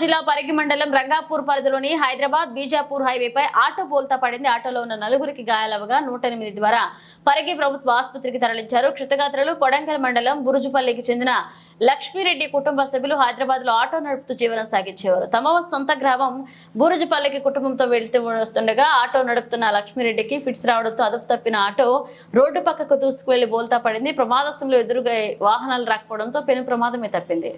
జిల్లా పరిగి మండలం రంగాపూర్ పరిధిలోని హైదరాబాద్ బీజాపూర్ హైవేపై ఆటో బోల్తా పడింది. ఆటోలో ఉన్న నలుగురికి గాయాలవగా 108 ద్వారా పరిగి ప్రభుత్వ ఆసుపత్రికి తరలించారు. క్షతగాత్రులు కొడంగల్ మండలం బురుజుపల్లికి చెందిన లక్ష్మీరెడ్డి కుటుంబ సభ్యులు హైదరాబాద్ లో ఆటో నడుపుతూ జీవనం సాగించేవారు. తమ సొంత గ్రామం బురుజుపల్లికి కుటుంబంతో వెళ్తూ వస్తుండగా ఆటో నడుపుతున్న లక్ష్మీరెడ్డికి ఫిట్స్ రావడంతో అదుపు తప్పిన ఆటో రోడ్డు పక్కకు దూసుకువెళ్లి బోల్తా పడింది. ప్రమాద సమయంలో ఎదురుగా వాహనాలు రాకపోవడంతో పెను ప్రమాదమే తప్పింది.